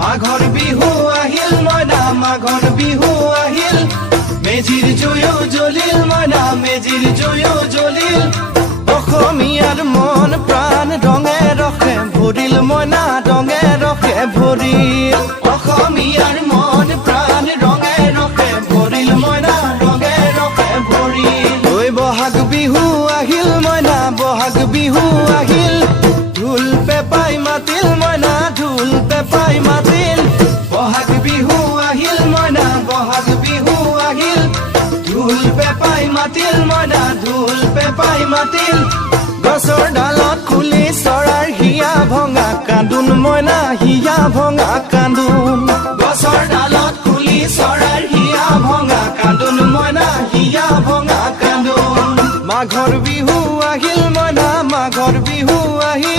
মাঘৰ বিহু আহিল মইনা মাঘৰ বিহু আহিল মেজিৰ জুয়ো জ্বলিল মইনা মেজিৰ জুয়ো জ্বলিল অসমীয়াৰ মন প্ৰাণ ৰঙে ৰসে ভৰিল মইনা ৰঙে ৰসে ভৰিল অসমীয়াৰ মন প্ৰাণ ৰঙে ৰসে ভৰিল মইনা ৰঙে ৰসে ভৰিল ঐ বহাগ বিহু আহিল মইনা বহাগ বিহু আহিল ঢোল পেপাই মাতিল মইনা ঢোল পেপাই মাতিল বহাগ বিহু আহিল মইনা বহাগ বিহু আহিল ঢোল পেপাই মাতিল মইনা ঢোল পেপাই মাতিল গছৰ ডালত খুলি চৰাৰ হিয়া ভঙা কান্দোন মইনা হিয়া ভঙা কান্দোন গছৰ ডালত খুলি চৰাৰ হিয়া ভঙা কান্দোন মইনা হিয়া ভঙা কান্দোন মাঘৰ বিহু আহিল মইনা মাঘৰ বিহু আহিল